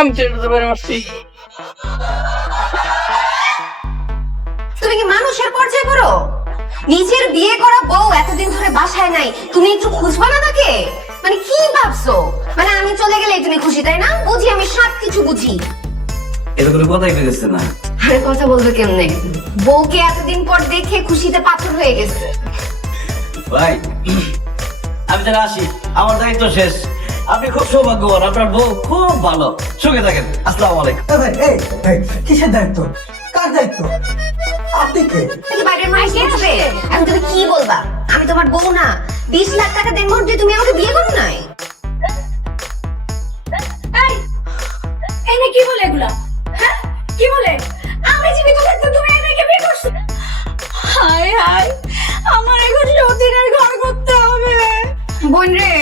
আমি ছেড়ে পারে মাসি। তুমি কি মানুষের পর্যায়ে করো? নিজের বিয়ে করা বউ এতদিন ধরে বাসায় নাই, তুমি একটু খুঁজবা না তাকে? মানে কি ভাবছো? মানে আমি চলে গেলে তুমি খুশি, তাই না? বুঝি, আমি সব কিছু বুঝি। এটা কোনো কথাই বেরোচ্ছে না। আরে কথা বলবে কেমনে? বউকে এতদিন পর দেখে খুশিতে পাথর হয়ে গেছে। ভাই আমি তাহলে আসি, আমার দায়িত্ব শেষ। আপনি খুব সৌভাগ্যবান, আপনার বউ খুব ভালো, সুখে থাকেন। আসসালামু আলাইকুম। ভাই কিসের দায়িত্ব? কার দায়িত্ব? আপনি কে? তুমি বাইরের মাইকে হবে, এখন তুমি কি বলবা? আমি তোমার বউ না? 20 লাখ টাকা দেন মুহূর্তে তুমি আমাকে বিয়ে করো নাই? এনে কি বলে এগুলা? হ্যাঁ, কি বলে? আমি জীবিত থাকতে তুমি এনেকে বিয়ে করছো? হায় হায়, আমার এখন সতীনের ঘর করতে হবে। বোন রে,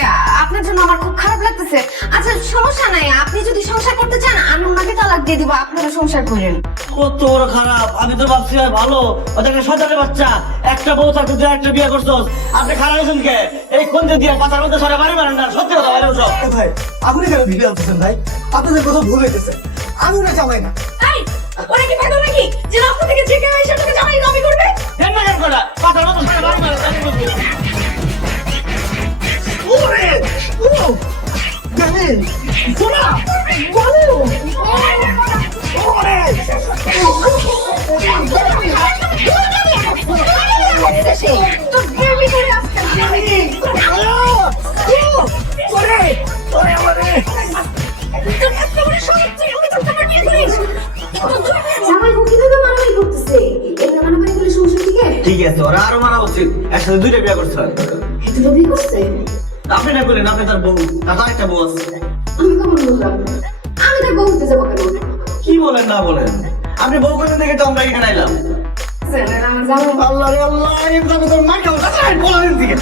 আপনার জন্য আমার খুব খারাপ লাগতেছে। আচ্ছা সমস্যা নাই, আপনি যদি সংসার করতে চান আমি ওনাকে তালাক দিয়ে দিব, আপনারা সংসার করেন। কত বড় খারাপ! আমি তো ভাবছি ভাই ভালো, ওটাকে সন্তানের বাচ্চা, একটা বউ থাকতে তুই একটা বিয়ে করছস। আপনি খারাপ হয়েছেন কে? এই কোন দিয়ে পাতার মধ্যে সরে বাড়ি মারেন না, সত্যি কথা বলেন সব। ভাই আপনি কেন ভিডিও আনতেছেন? ভাই আপনাদের কথা ভুল হইতেছে, আমি ওরা জামাই না। এই, ওরা কি পাগল নাকি যে রাস্তা থেকে যে কেউ এসে তোকে জামাই দাবি করবে? কেন না কেন করা পাতার মধ্যে সরে বাড়ি মারেন, তাই বলছি। ওরে ও জানেন সোনা বলো ওরে তোর বিয়ের ভিতরে আসতে ওরে ওরে ওরে তোর এত বড় সাহস, তুই ওকে তোর বিয়ে করিস? জামাই কিভাবে মারামারি করতেছে? এমনি মারামারি করলে সংসার টিকে? ঠিক আছে, ওরা আরো মারা উচিত, একসাথে দুইটা বিয়ে করতে হয়। এত বিয়ে করছে? আপনি না করলেন, আপনি তার বউ, তার একটা বউ আছে। আমি কেমন বললাম? আমি তার বউ হতে যাবো কেন? কি বলেন না বলেন, আপনি বউ করতে দেখে তো আমরা এখানে আইলাম। আমার জামাই আল্লাহ রে আল্লাহ এই দামে তোর মা কেমন আছে বলেন দিকে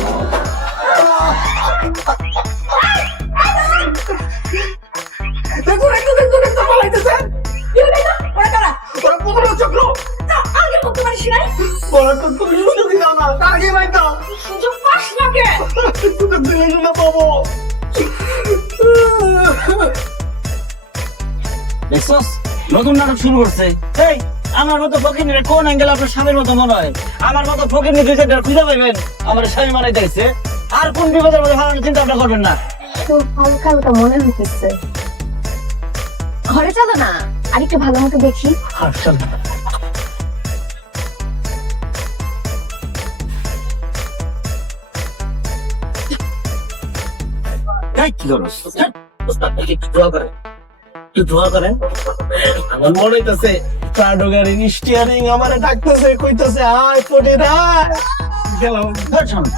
দেখো দেখো বলাইতেছে ওরা কারা? ওরা পুরো চক্র তা আগে বলতে পারিস নাই? ওরা তো তুমি সুযোগই দাও না তার আগে ভাই দাও সুযোগ পাস না কে? সুযোগ দিলে না পাবো দেখছস, নতুন নাটক শুরু করছে। এই আমার মতো ফকির কোন অ্যাঙ্গেল আপনার স্বামীর মতো মনে হয়? আমার মতো ফকির দুই চারটা খুঁজে পাইবেন আমার স্বামী মানাই দেখছে। আর কোন বিপদের মধ্যে ফালানোর চিন্তা ভাবনা করবেন না। তোর হালকা হালকা মনে হইতেছে। ঘরে চলো না, আর একটু ভালো মতো দেখি। এই কি করছ? একটু দোয়া করেন, একটু দোয়া করেন। আমার মনে হইতেছে কার্ডো গাড়ি স্টিয়ারিং আমারে ডাকতেছে কইতেছে আয় পড়ে রা গেলাম ধর সামনে।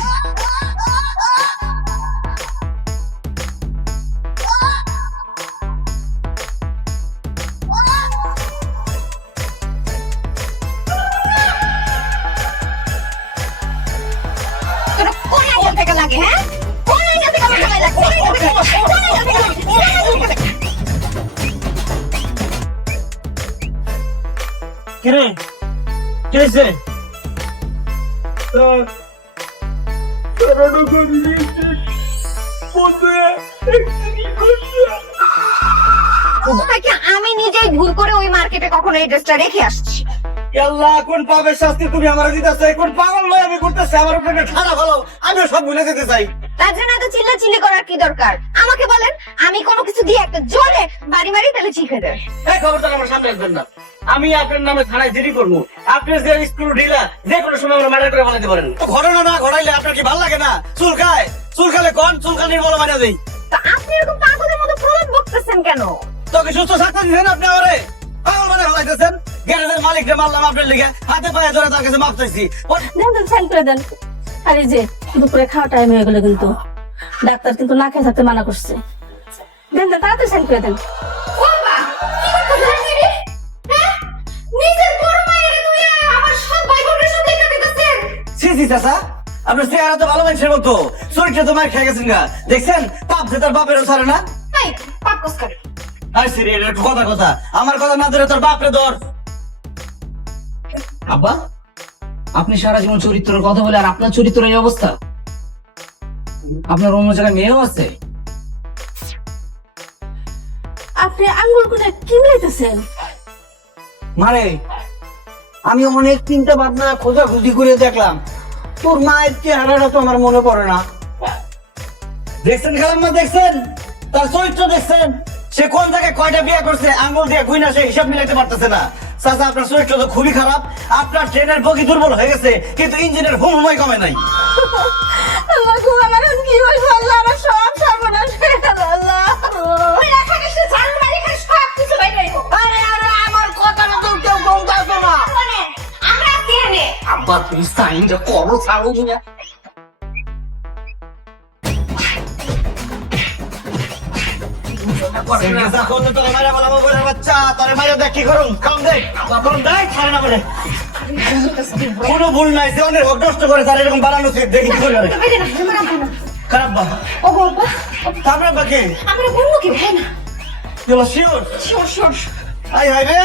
তোর কোন অ্যাঙ্গেল থেকে লাগে? হ্যাঁ, কোন অ্যাঙ্গেল থেকে আমার জামাই লাগে? কোন অ্যাঙ্গেল থেকে? কোন অ্যাঙ্গেল থেকে? কোন অ্যাঙ্গেল থেকে? কি রে? কি হয়েছে? কার্ডো গাড়ি বন্ধে নাকি আমি নিজেই ভুল করে ওই মার্কেটে কখনো এই ড্রেসটা রেখে আসছি? আল্লাহ কোন পাপের শাস্তি তুমি আমার দিতেছে কোন পাগল লয় আমি করতেছে আমার উপরে খারাপ হলো আমিও সব ভুলে যেতে চাই তার জন্য এত চিল্লাচিল্লি করার কি দরকার? আমাকে বলেন, আমি কোনো কিছু দিয়ে একটা জোরে বাড়ি মারি তাহলে শিখে দেয়। এই খবরদার আমার সামনে আসবেন না। আমি আপনার নামে থানায় জিডি করবো। আপনি যে স্ক্রু ঢিলা যে কোনো সময় আমরা মার্ডার করে ফেলাতে পারেন। ঘটনা না ঘটাইলে আপনার কি ভালো লাগে না? চুলকায়, চুলকালে কোন চুলকানির বলা মানে দেই। তা আপনি এরকম পাগলের মতো প্রলাপ বকতেছেন কেন? তোকে সুস্থ থাকতে দিচ্ছেন আপনি আমারে পাগল মানে ফেলাইতেছেন। গ্যারেজের মালিককে মারলাম আপনার লিগে, হাতে পায়ে ধরে তার কাছে মাপ চাইছি। দেন সাইন করে দেন। আর এই যে দুপুরে খাওয়া টাইম হয়ে গেল, কিন্তু ডাক্তার কিন্তু না খেয়ে থাকতে মানা করছে। দেন তাড়াতাড়ি সাইন করে দেন। বাবা, কি করতেছেন আপনি? হ্যাঁ? নিজের বড় মায়ের তুই আমার সব ভাই বোনের সাথে দেখা দিতেছেন। ছি ছি চাচা, আপনার চেহারা তো ভালো মানুষের মতো, চরিত্র তো মার খেয়ে গেছেন গা। দেখছেন পাপ যে তার বাপেরও ছাড়ে না। এই পাপ কোস করে। আই সিরি একটু কথা কথা, আমার কথা না ধরে তোর বাপরে ধর। আব্বা, আপনি সারা জীবন চরিত্রের কথা বলে আর আপনার চরিত্রের এই অবস্থা। আপনার অন্য জায়গায় মেয়েও আছে। আপনি আঙ্গুল কোনে কি বলতেছেন? মারে আমি অনেক চিন্তা ভাবনা খোঁজাখুঁজি করে দেখলাম তোর মায়ের চেহারাটা তো আমার মনে পড়ে না। দেখছেন খালাম্মা, দেখছেন তার চরিত্র দেখছেন? সে কোন জায়গায় কয়টা বিয়ে করছে আঙুল দিয়ে গুইনা সে হিসাব মিলাইতে পারতেছে না। চাচা আপনার চরিত্র তো খুবই খারাপ। আপনার ট্রেনের বগি দুর্বল হয়ে গেছে কিন্তু ইঞ্জিনের হুম হুমাই কমে নাই। আল্লাহ গো, আমার আজ কি হইছে? আল্লাহ, আমার সব সর্বনাশ হয়ে গেল। আল্লাহ, ওই এখানে সে ঝাড়ু মারি, এখানে সব কিছু বাইরে আইবো। আরে আরে আমার কথাটা তো কেউ গমতাছো না। মানে আমরা দিয়ে নে। আব্বা তুমি সাইন যে করো ছাড়ো না। সিঙ্গেসা করলে তোরে মাইরা বলাবো বলে বাচ্চা, তোরে মাইরা দেখ কি করুন, কাম দেখ, কাম দেখ, ছাড়ে না বলে। কোনো ভুল নাই, সে অনেক হক নষ্ট করে তার এরকম বানানো উচিত, দেখি কি করে। বাইরে না, আমার আব্বু না। খারাপ বা, ও বাবা, আমরা বাকি, আমার বন্ধু কি ভাই না? চলো sure, sure sure. High high রে।